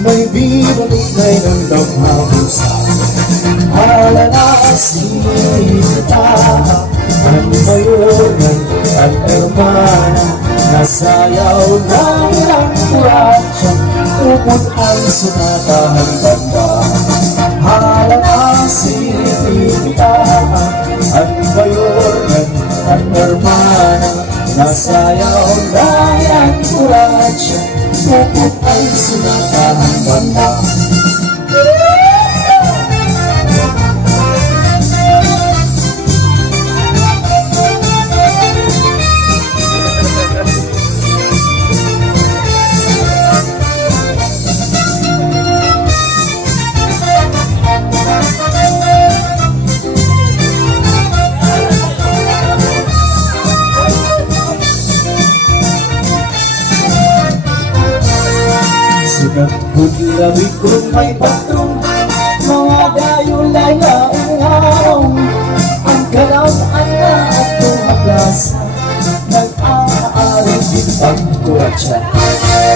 may binabigay ng damhapon sa halalasin kita. Ang mayonan at ermana, nasayaw ng ilang kuratsa, upod ang sunatahang banda. Halalasin kita, ang mayonan at ermana, nasayaw ng ilang kuratsa, upod ang sunatahang banda. Sikat labi kung may patrong, mga dayulay na araw. Ang kalaman na at tumaklasa, nag-aaral din pagkuratsa.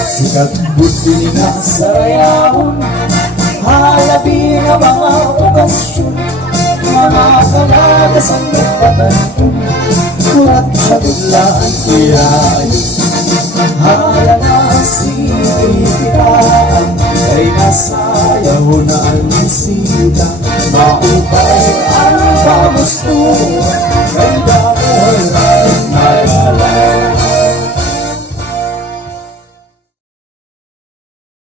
Sikat buti na sa rayahon, halabi na mga okasyon, mga kalagasan ng patanong, kuratsa biglaan iyayin. Halalasin kita, ay nasayaw na ang sita, maupay ang kamustuhan,